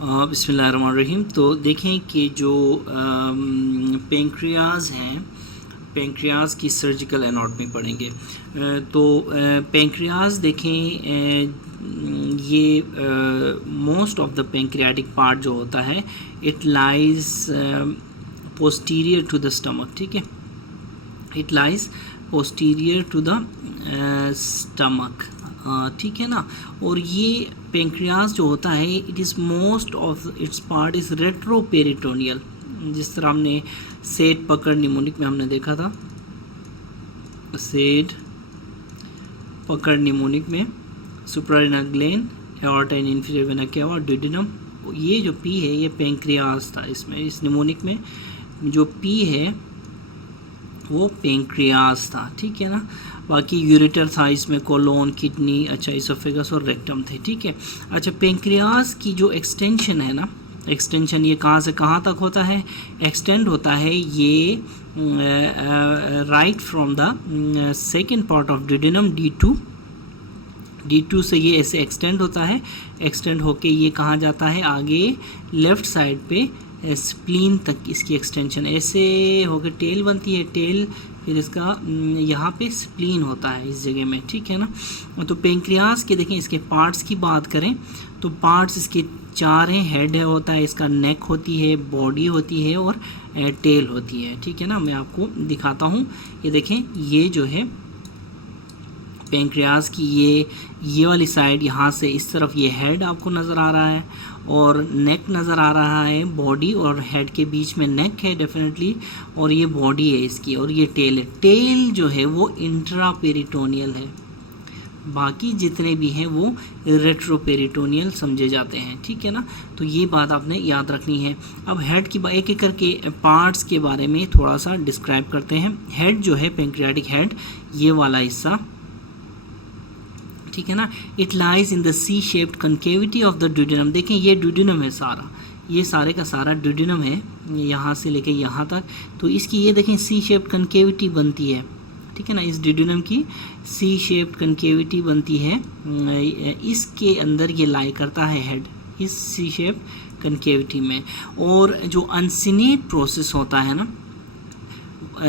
बिस्मिल्लाहिर्रहमानिर्रहीम। तो देखें कि जो पेंक्रियाज हैं, पेंक्रियाज की सर्जिकल एनाटॉमी पढ़ेंगे। तो पेंक्रियाज देखें, ये most of the pancreatic part जो होता है it lies posterior to the stomach. ठीक है, it lies posterior to the stomach. ठीक है ना। और ये पेंक्रियाज जो होता है it is most of its part is retroperitoneal. जिस तरह हमने सेड पकड़ निमोनिक में हमने देखा था, सेड पकड़ निमोनिक में suprarenal gland, aorta and inferior vena cava, duodenum. ये जो पी है ये पेंक्रियाज था। इसमें इस निमोनिक में जो पी है वो पेंक्रियाज था। ठीक है ना। बाकी यूरेटर था, इसमें कोलोन, किडनी, अच्छा इसोफेगस और रेक्टम थे। ठीक है। अच्छा, पेंक्रियाज की जो एक्सटेंशन है ना, एक्सटेंशन ये कहाँ से कहाँ तक होता है, एक्सटेंड होता है ये right from the second part of duodenum D2 से ये ऐसे एक्सटेंड होता है। एक्सटेंड होके ये कहाँ जाता है, आगे लेफ़्ट साइड पे स्प्लीन तक इसकी एक्सटेंशन ऐसे होकर टेल बनती है। टेल फिर इसका यहाँ पे स्प्लीन होता है इस जगह में। ठीक है ना। तो पेंक्रियाज के देखें, इसके पार्ट्स की बात करें तो पार्ट्स इसके 4 हैं। हेड है होता है, इसका नेक होती है, बॉडी होती है और टेल होती है। ठीक है ना। मैं आपको दिखाता हूँ। ये देखें, ये जो है पेंक्रियाज की ये वाली साइड, यहाँ से इस तरफ ये हेड आपको नज़र आ रहा है और नेक नज़र आ रहा है। बॉडी और हेड के बीच में नेक है डेफिनेटली, और ये बॉडी है इसकी, और ये टेल है। टेल जो है वो इंट्रापेरिटोनियल है, बाकी जितने भी हैं वो रेट्रोपेरिटोनियल समझे जाते हैं। ठीक है ना। तो ये बात आपने याद रखनी है। अब हेड की एक एक करके पार्ट्स के बारे में थोड़ा सा डिस्क्राइब करते हैं। हेड जो है पेंक्रियाटिक हेड, ये वाला हिस्सा, ठीक है ना, it lies in the C shaped concavity of the duodenum. देखें, ये ड्यूडेनम है सारा, ये सारे का सारा ड्यूडेनम है, यहाँ से लेके यहाँ तक। तो इसकी ये देखें सी शेप्ड कनकेविटी बनती है। ठीक है ना, इस ड्यूडेनम की सी शेप्ड कनकेविटी बनती है। इसके अंदर ये लाई करता है हेड, इस सी शेप्ड कनकेविटी में। और जो अनसिनेट प्रोसेस होता है ना,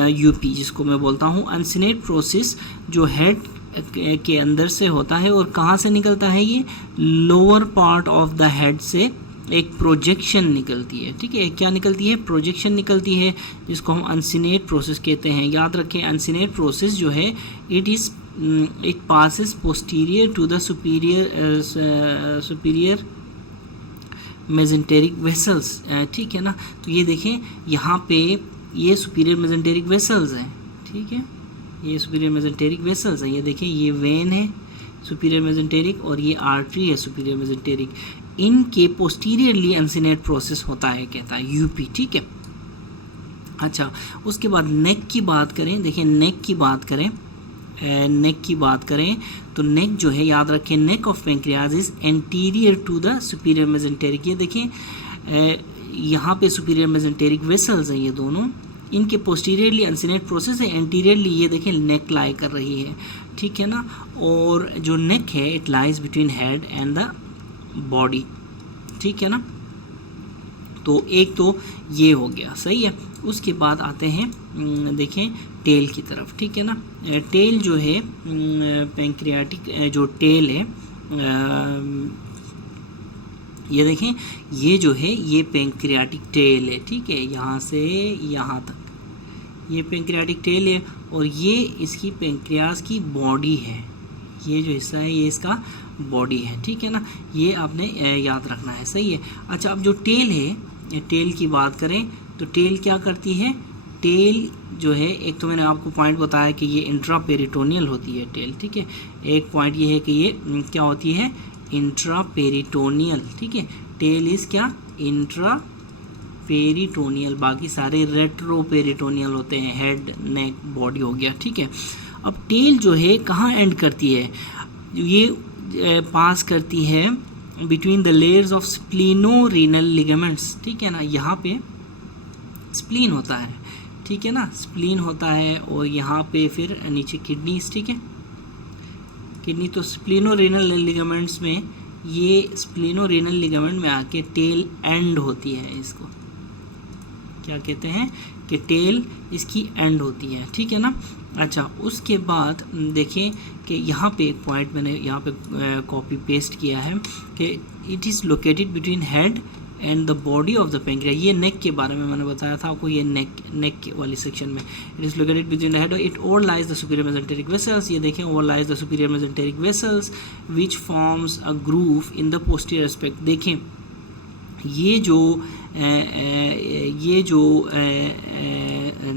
यूपी जिसको मैं बोलता हूँ, अनसिनेट प्रोसेस जो हेड के अंदर से होता है और कहाँ से निकलता है, ये lower part of the head से एक प्रोजेक्शन निकलती है। ठीक है, क्या निकलती है, प्रोजेक्शन निकलती है, जिसको हम अनसिनेट प्रोसेस कहते हैं। याद रखें, अनसिनेट प्रोसेस जो है it passes posterior to the superior mesenteric vessels. ठीक है ना। तो ये देखें, यहाँ पे ये सुपीरियर मेजेंटेरिक वेसल्स हैं। ठीक है, ये सुपीरियर मेजेंटेरिक वेसल्स हैं। ये देखें, ये वेन है सुपीरियर मेजेंटेरिक और ये आर्टरी है सुपीरियर मेजेंटेरिक। इनके पोस्टीरियरली अनसिनेट प्रोसेस होता है, कहता है यूपी। ठीक है। अच्छा, उसके बाद नेक की बात करें। देखें, नेक की बात करें तो नेक जो है, याद रखें, neck of pancreas is anterior to the superior mesenteric. ये देखें, यहाँ पे सुपीरियर मेजेंटेरिक वेसल्स हैं ये दोनों, इनके पोस्टीरियरली अनसिनेट प्रोसेस है, एंटीरियरली ये देखें नेक लाई कर रही है। ठीक है ना। और जो नेक है it lies between head and the body. ठीक है ना। तो एक तो ये हो गया, सही है। उसके बाद आते हैं देखें टेल की तरफ। ठीक है ना। टेल जो है पेंक्रियाटिक जो टेल है, ये देखें, ये जो है ये पेंक्रियाटिक टेल है। ठीक है, यहाँ से यहाँ तक ये पेंक्रियाटिक टेल है और ये इसकी पेंक्रियाज की बॉडी है। ये जो हिस्सा है ये इसका बॉडी है। ठीक है ना। ये आपने याद रखना है, सही है। अच्छा, अब जो टेल है, टेल की बात करें तो टेल क्या करती है, टेल जो है, एक तो मैंने आपको पॉइंट बताया कि ये इंट्रापेरिटोनियल होती है टेल। ठीक है, एक पॉइंट ये है कि ये क्या होती है, इंट्रापेरिटोनियल। ठीक है, टेल इज़ क्या, इंट्रापेरिटोनियल, बाकी सारे रेट्रोपेरिटोनियल होते हैं, हेड, नेक, बॉडी हो गया। ठीक है। अब टेल जो है कहाँ एंड करती है, ये पास करती है between the layers of splenorenal ligaments. ठीक है ना, यहाँ पे स्प्लीन होता है। ठीक है ना, स्प्लीन होता है और यहाँ पे फिर नीचे किडनीज। ठीक है, किडनी, तो स्प्लीनोरेनल लिगामेंट्स में ये स्प्लिनोरेनल लिगामेंट में आके टेल एंड होती है, इसको क्या कहते हैं कि टेल इसकी एंड होती है, ठीक है ना। अच्छा, उसके बाद देखें कि यहाँ पे एक पॉइंट मैंने यहाँ पे कॉपी पेस्ट किया है कि it is located between head and the body of the pancreas. ये नेक के बारे में मैंने बताया था आपको, ये नेक वाली सेक्शन में it is located between the head, it over lies the superior mesenteric vessels. ये देखें, over lies the superior mesenteric vessels which forms a groove in the posterior aspect. देखें ये जो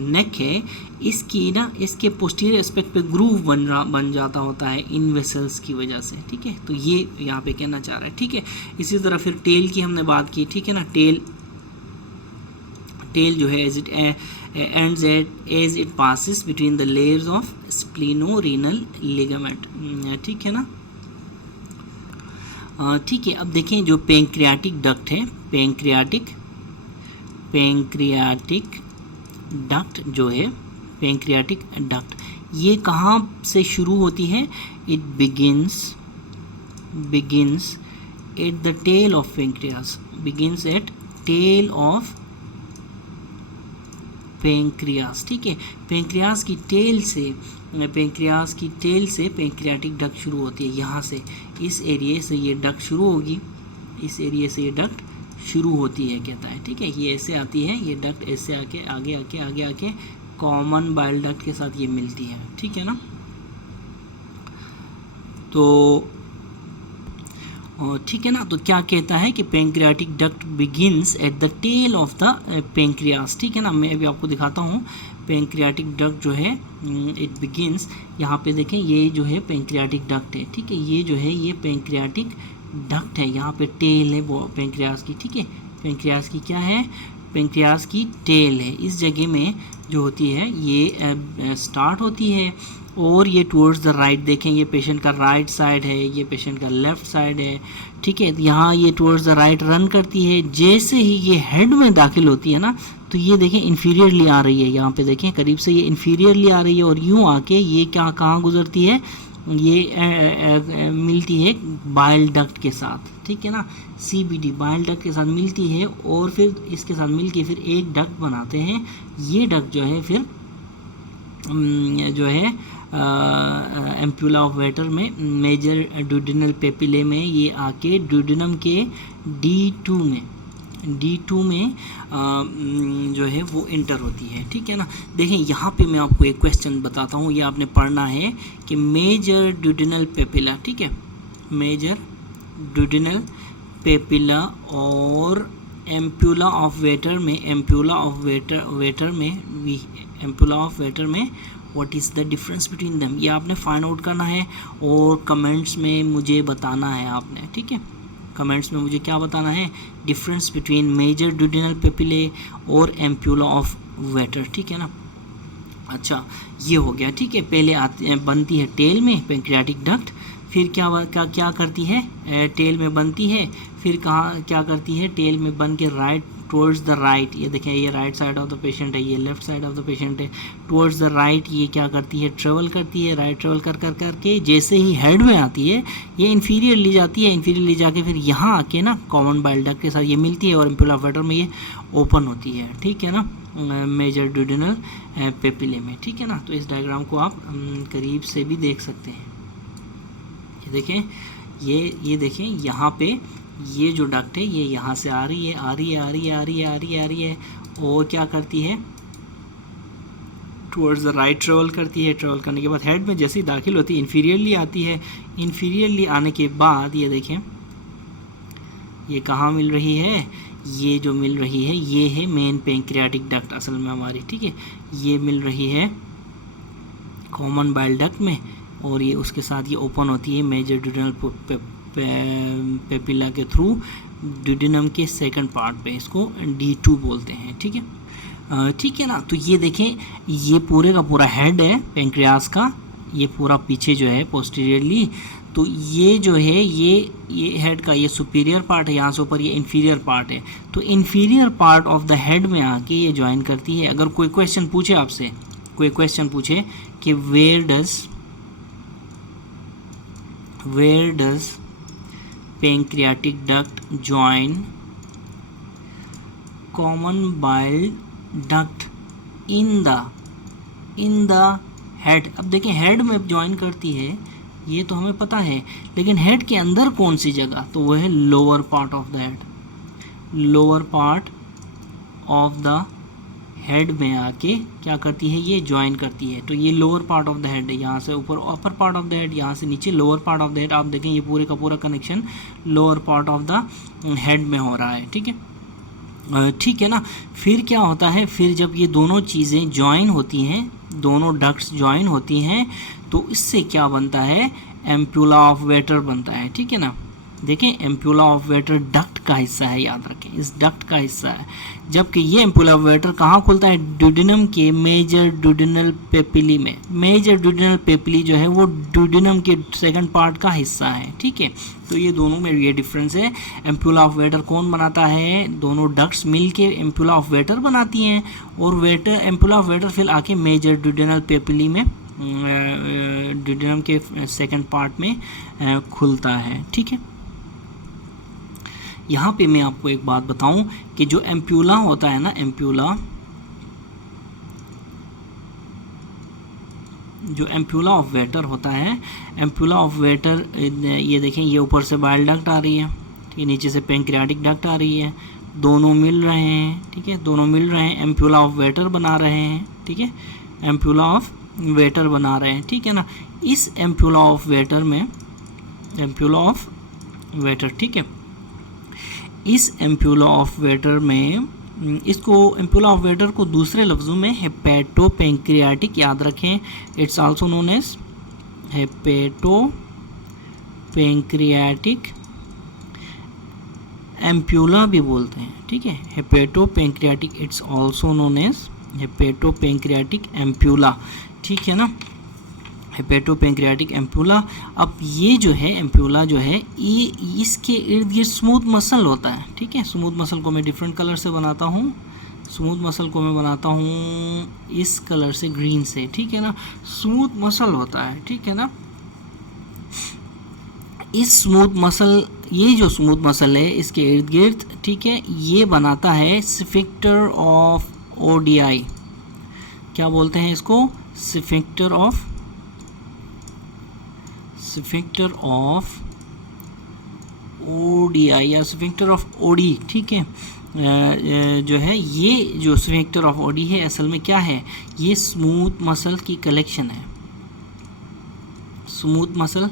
नेक है इसकी ना, इसके पोस्टीरियर एस्पेक्ट पे ग्रूव बन जाता होता है इन वेसल्स की वजह से, ठीक है। तो ये यहाँ पे कहना चाह रहा है, ठीक है। इसी तरह फिर टेल की हमने बात की, ठीक है ना। टेल जो है as it ends as it passes between the layers of splenorenal ligament, ठीक है ना। ठीक है, अब देखें जो पेंक्रियाटिक डक्ट है, पेंक्रियाटिक डक्ट जो है, पेंक्रियाटिक डक्ट ये कहाँ से शुरू होती है? It begins at the tail of pancreas, begins at tail of pancreas, ठीक है। पेंक्रियास की टेल से पेंक्रियाटिक डक्ट शुरू होती है। यहाँ से इस एरिया से ये डक्ट शुरू होगी, इस एरिया से ये डक्ट शुरू होती है कहता है, ठीक है। ये ऐसे आती है, ये डक्ट ऐसे आके आगे आके कॉमन बाइल डक्ट के साथ ये मिलती है, ठीक है ना। तो ठीक है ना। तो क्या कहता है कि pancreatic duct begins at the tail of the pancreas, ठीक है ना। मैं अभी आपको दिखाता हूँ पेंक्रियाटिक डक्ट जो है, इट बिगिंस, यहाँ पे देखें ये जो है पेंक्रियाटिक डक्ट है, ठीक है। ये जो है ये पेंक्रियाटिक डक्ट है, यहाँ पे टेल है वो पेंक्रियास की, ठीक है। पेंक्रियास की क्या है? पेंक्रियास की टेल है। इस जगह में जो होती है ये स्टार्ट होती है और ये टुवर्ड्स द राइट, देखें ये पेशेंट का राइट साइड है, ये पेशेंट का लेफ्ट साइड है, ठीक है। यहाँ ये टुवर्ड्स द राइट रन करती है। जैसे ही ये हेड में दाखिल होती है ना, तो ये देखें इन्फीरियरली आ रही है, यहाँ पे देखें करीब से ये इन्फीरियरली आ रही है और यूँ आके ये कहाँ गुजरती है? ये मिलती है बाइल डक्ट के साथ, ठीक है ना। CBD बाइल डक्ट के साथ मिलती है और फिर इसके साथ मिलके फिर एक डक्ट बनाते हैं। ये डक्ट जो है फिर जो है एम्प्यूला ऑफ वेटर में, मेजर ड्यूडेनल पेपिले में ये आके ड्यूडेनम के D2 में जो है वो इंटर होती है, ठीक है ना। देखें यहाँ पे मैं आपको एक क्वेश्चन बताता हूँ, ये आपने पढ़ना है कि मेजर ड्यूडेनल पेपिला, ठीक है, मेजर ड्यूडेनल पेपिला और एम्प्यूला ऑफ वेटर में what is the difference between them, ये आपने फाइंड आउट करना है और कमेंट्स में मुझे बताना है आपने, ठीक है। कमेंट्स में मुझे क्या बताना है? Difference between major duodenal papillae और एम्प्यूला ऑफ वेटर, ठीक है ना। अच्छा, ये हो गया, ठीक है। पहले बनती है टेल में पेंक्रियाटिक डक्ट, फिर क्या करती है? टेल में बनती है, फिर क्या करती है? टेल में बन के राइट टुवर्ड्स द राइट, ये देखें ये right side of the patient है, ये left side of the patient है, टुवर्ड्स द राइट ये क्या करती है? ट्रेवल करती है, राइट ट्रेवल करके जैसे ही हेड में आती है ये इन्फीरियर ली जाती है, इन्फीरियर ले जाके फिर यहाँ आके ना कॉमन बाइल डक्ट के साथ ये मिलती है और एम्प्यूला ऑफ वेटर में ये ओपन होती है, ठीक है ना, मेजर ड्यूडेनल पेपिले में, ठीक है ना। तो इस डायग्राम को आप करीब से भी देख सकते हैं। ये देखें, ये देखें यहाँ पे ये जो डक्ट है ये यहाँ से आ रही है और क्या करती है? टुवर्ड्स द राइट ट्रेवल करती है। ट्रेवल करने के बाद हेड में जैसे ही दाखिल होती है इन्फीरियरली आती है। इन्फीरियरली आने के बाद ये देखें ये कहाँ मिल रही है? ये जो मिल रही है ये है मेन पेंक्रियाटिक डक्ट असल में हमारी, ठीक है। ये मिल रही है कॉमन बाइल डक्ट में और ये उसके साथ ये ओपन होती है मेजर ड्यूडेनल पेपिला के थ्रू ड्यूडेनम के सेकंड पार्ट पे, इसको D2 बोलते हैं, ठीक है। ठीक है ना। तो ये देखें ये पूरे का पूरा हेड है पेंक्रियास का, ये पूरा पीछे जो है पोस्टीरियरली, तो ये जो है ये हेड का ये सुपीरियर पार्ट है, यहाँ से ऊपर ये इन्फीरियर पार्ट है। तो inferior part of the head में आके ये ज्वाइन करती है। अगर कोई क्वेश्चन पूछे आपसे, कोई क्वेश्चन पूछे कि where does pancreatic duct join common bile duct in the head. अब देखें हेड में ज्वाइन करती है, ये तो हमें पता है, लेकिन हेड के अंदर कौन सी जगह, तो वो है lower part of the head. Lower part of the head में आके क्या करती है, ये ज्वाइन करती है। तो ये lower part of the head है, यहाँ से ऊपर upper part of the head, यहाँ से नीचे lower part of the head. आप देखें ये पूरे का पूरा connection lower part of the head में हो रहा है, ठीक है, ठीक है ना। फिर क्या होता है, फिर जब ये दोनों चीज़ें ज्वाइन होती हैं, दोनों डक्ट्स ज्वाइन होती हैं, तो इससे क्या बनता है, एम्पुला ऑफ वेटर बनता है, ठीक है ना। देखें एम्पुला ऑफ वेटर डक्ट का हिस्सा है, याद रखें इस डक्ट का हिस्सा है, जबकि ये एम्पुला ऑफ वेटर कहाँ खुलता है, ड्यूडेनम के मेजर ड्यूडेनल पेपिली में। मेजर ड्यूडेनल पेपिली जो है वो ड्यूडेनम के सेकंड पार्ट का हिस्सा है, ठीक है। तो ये दोनों में ये डिफरेंस है। एम्पुला ऑफ वेटर कौन बनाता है, दोनों डक्ट्स मिलके एम्पुला ऑफ वेटर बनाती हैं, और वेटर एम्पुला ऑफ वेटर फिर आके मेजर ड्यूडेनल पेपिली में ड्यूडेनम के सेकंड पार्ट में खुलता है, ठीक है। यहाँ पे मैं आपको एक बात बताऊं कि जो एम्प्यूला होता है ना, जो एम्प्यूला ऑफ वेटर होता है, एम्प्यूला ऑफ वेटर, ये देखें ये ऊपर से बाइल डक्ट आ रही है, ठीक है, नीचे से पेंक्रियाटिक डक्ट आ रही है, दोनों मिल रहे हैं, ठीक है, दोनों मिल रहे हैं, एम्प्यूला ऑफ वेटर बना रहे हैं, ठीक है, एम्प्यूला ऑफ वेटर बना रहे हैं, ठीक है ना। इस एम्प्यूला ऑफ वेटर में, एम्प्यूला ऑफ वेटर, ठीक है, इस एम्प्यूला ऑफ वेटर में, इसको एम्प्यूला ऑफ वेटर को दूसरे लफ्ज़ों में हेपेटो पेंक्रियाटिक, याद रखें, it's also known as hepato pancreatic ampulla भी बोलते हैं, ठीक है, hepato pancreatic, it's also known as hepato pancreatic ampulla, ठीक है ना, हेपेटो पेंक्रियाटिक एम्प्यूला। अब ये जो है एम्प्यूला जो है, ये इसके इर्द गिर्द स्मूथ मसल होता है, ठीक है। स्मूथ मसल को मैं डिफरेंट कलर से बनाता हूँ, स्मूथ मसल को मैं बनाता हूँ इस कलर से, ग्रीन से, ठीक है ना। स्मूथ मसल होता है, ठीक है ना। इस स्मूथ मसल, ये जो स्मूथ मसल है इसके इर्द गिर्द, ठीक है, ये बनाता है स्फिंक्टर ऑफ ओडीआई। क्या बोलते हैं इसको, स्फिंक्टर ऑफ ओडीआई या स्फिंक्टर ऑफ ओडी, ठीक है। जो है ये जो स्फिंक्टर ऑफ ओडी है, असल में क्या है, ये स्मूथ मसल की कलेक्शन है, स्मूथ मसल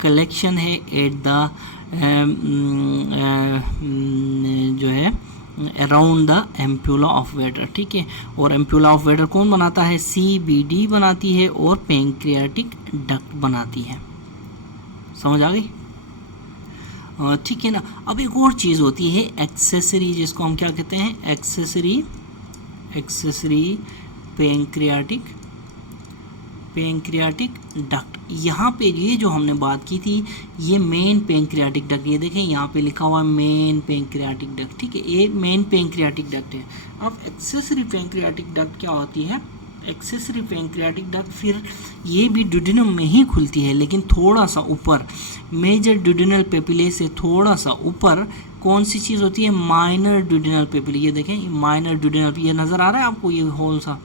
कलेक्शन है एट द जो है around the ampulla of waiter, ठीक है। और एम्प्यूला ऑफ वेटर कौन बनाता है, CBD बनाती है और पेंक्रियाटिक डक्ट बनाती है। समझ आ गई, ठीक है ना। अब एक और चीज़ होती है एक्सेसरी, जिसको हम क्या कहते हैं, एक्सेसरी पेंक्रियाटिक डक्ट। यहाँ पे ये जो हमने बात की थी, ये मेन पेंक्रियाटिक डक्ट, ये देखें यहाँ पे लिखा हुआ है मेन पेंक्रियाटिक डक्ट, ठीक है, ये मेन पेंक्रियाटिक डक्ट है। अब एक्सेसरी पेंक्रियाटिक डक्ट क्या होती है, एक्सेसरी पेंक्रियाटिक डक्ट फिर ये भी ड्यूडेनम में ही खुलती है, लेकिन थोड़ा सा ऊपर, मेजर ड्यूडेनल पेपिले से थोड़ा सा ऊपर कौन सी चीज़ होती है, माइनर ड्यूडेनल पेपिले। ये देखें माइनर ड्यूडेनल, ये नज़र आ रहा है आपको, ये होल सा,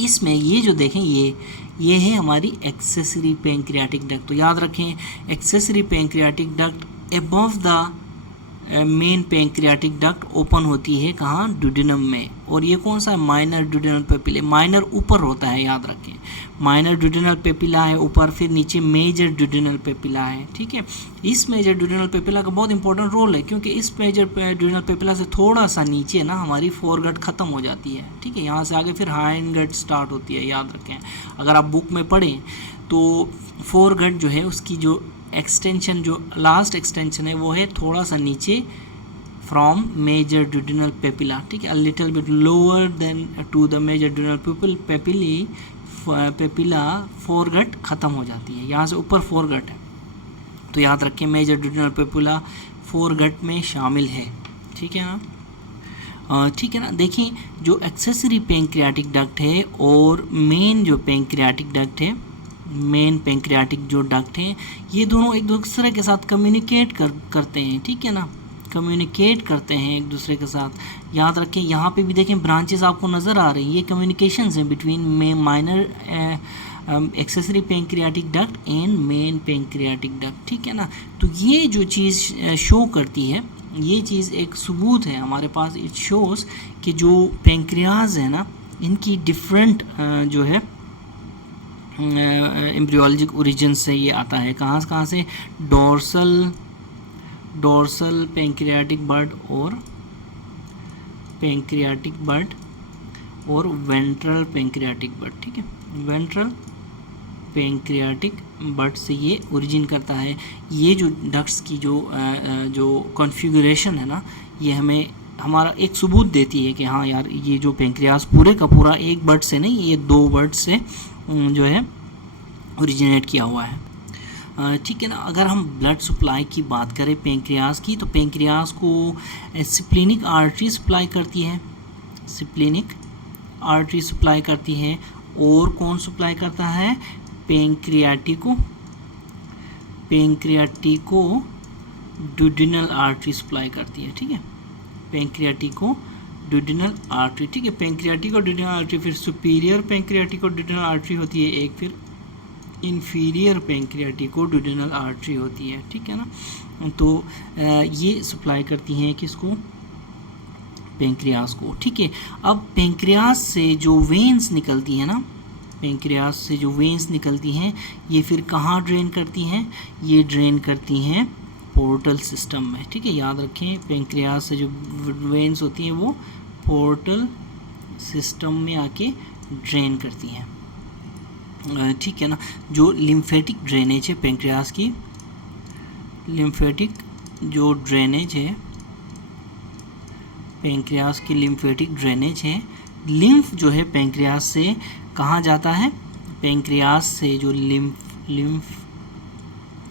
इसमें ये जो देखें ये है हमारी एक्सेसरी पेंक्रियाटिक डक्ट। तो याद रखें accessory pancreatic duct above the main pancreatic duct open होती है कहाँ, ड्यूडेनम में, और ये कौन सा है, माइनर ड्यूडेनल पेपिले। माइनर ऊपर होता है, याद रखें, माइनर ड्यूडेनल पेपिला है ऊपर, फिर नीचे मेजर ड्यूडेनल पेपिला है, ठीक है। इस मेजर ड्यूडेनल पेपिला का बहुत इंपॉर्टेंट रोल है, क्योंकि इस मेजर ड्यूडेनल पेपिला से थोड़ा सा नीचे ना हमारी फोरगट ख़त्म हो जाती है, ठीक है। यहाँ से आगे फिर हाइंडगट स्टार्ट होती है, याद रखें। अगर आप बुक में पढ़ें तो फोरगट जो है उसकी जो एक्सटेंशन, जो लास्ट एक्सटेंशन है, वो है थोड़ा सा नीचे फ्रॉम मेजर ड्यूडेनल पेपिला, ठीक है, a little bit lower than to the major duodenal papilla foregut ख़त्म हो जाती है, यहाँ से ऊपर फोरगट है। तो याद रखें मेजर ड्यूडेनल पेपिला फोरगट में शामिल है, ठीक है ना, ठीक है ना। देखिए जो एक्सेसरी पेंक्रियाटिक डक्ट है और मेन जो पेंक्रियाटिक डक्ट है, मेन पेंक्रियाटिक जो डक्ट हैं, ये दोनों एक दूसरे के साथ कम्युनिकेट करते हैं, ठीक है ना, कम्युनिकेट करते हैं एक दूसरे के साथ। याद रखें यहाँ पे भी देखें ब्रांचेस आपको नज़र आ रही हैं, ये कम्युनिकेशंस हैं between minor accessory pancreatic duct and main pancreatic duct, ठीक है ना। तो ये जो चीज़ शो करती है, ये चीज़ एक सबूत है हमारे पास, इट शोज़ कि जो पेंक्रियाज है ना, इनकी डिफरेंट जो है एम्ब्रियोलॉजिक ओरिजिन से ये आता है। कहाँ से? डोर्सल पेंक्रियाटिक बड और वेंट्रल पेंक्रियाटिक बड, ठीक है, वेंट्रल पेंक्रियाटिक बड से ये ओरिजिन करता है। ये जो डक्ट्स की जो कॉन्फ़िगरेशन है ना, ये हमें हमारा एक सबूत देती है कि हाँ यार, ये जो पेंक्रियाज पूरे का पूरा एक बड से नहीं, ये 2 बड से जो है ओरिजिनेट किया हुआ है, ठीक है ना। अगर हम ब्लड सप्लाई की बात करें पेंक्रियाज की, तो पेंक्रियाज को स्प्लीनिक आर्टरी सप्लाई करती है, स्प्लीनिक आर्टरी सप्लाई करती है। और कौन सप्लाई करता है? पेंक्रियाटिको ड्यूडिनल आर्टरी सप्लाई करती है, ठीक है, पेंक्रियाटिको ड्यूडिनल आर्टरी, ठीक है, पेंक्रियाटिको ड्यूडिनल आर्टरी। फिर सुपीरियर पेंक्रियाटिको ड्यूडिनल आर्टरी होती है एक, फिर इन्फीरियर पेंक्रियाटिको ड्यूडिनल आर्टरी होती है, ठीक है ना। तो ये सप्लाई करती हैं किसको? पेंक्रियाज को, ठीक है। अब पेंक्रियाज से जो वेन्स निकलती हैं ना, पेंक्रियाज से जो वेन्स निकलती हैं, ये फिर कहाँ ड्रेन करती हैं? ये ड्रेन करती हैं पोर्टल सिस्टम में, ठीक है। याद रखें, पेंक्रियाज से जो वेन्स होती हैं वो पोर्टल सिस्टम में आके ड्रेन करती हैं, ठीक है ना। जो लिम्फेटिक ड्रेनेज है पेंक्रियाज की, लिम्फेटिक जो ड्रेनेज है पेंक्रियाज की, लिम्फेटिक ड्रेनेज है, लिम्फ जो है पेंक्रियाज से कहाँ जाता है? पेंक्रियाज से जो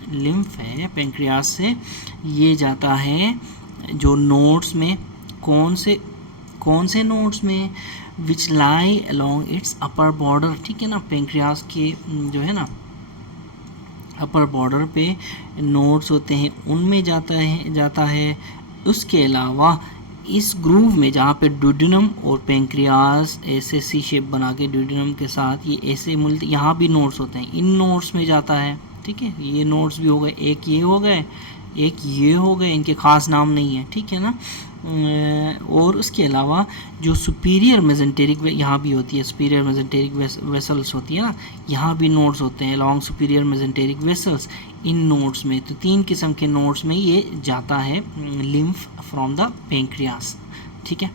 लिम्फ है पेंक्रियाज से, ये जाता है जो नोड्स में, कौन से नोड्स में? विच लाई अलोंग इट्स अपर बॉर्डर, ठीक है ना। पेंक्रियाज के जो है ना अपर बॉर्डर पे नोड्स होते हैं, उनमें जाता है। उसके अलावा इस ग्रूव में जहाँ पे ड्यूडिनम और पेंक्रियाज ऐसे सी शेप बना के ड्यूडिनम के साथ ये ऐसे मिलते, यहाँ भी नोड्स होते हैं, इन नोड्स में जाता है, ठीक है। ये नोड्स भी हो गए, एक ये हो गए, एक ये हो गए, इनके खास नाम नहीं है, ठीक है ना। और उसके अलावा जो सुपीरियर मेजेंटेरिक यहाँ भी होती है, सुपीरियर मेजेंटेरिक वेसल्स होती है ना, यहाँ भी नोड्स होते हैं अलॉन्ग सुपीरियर मेजेंटेरिक वेसल्स, इन नोड्स में। तो 3 किस्म के नोड्स में ये जाता है लिम्फ फ्रॉम द पेंक्रियाज, ठीक है।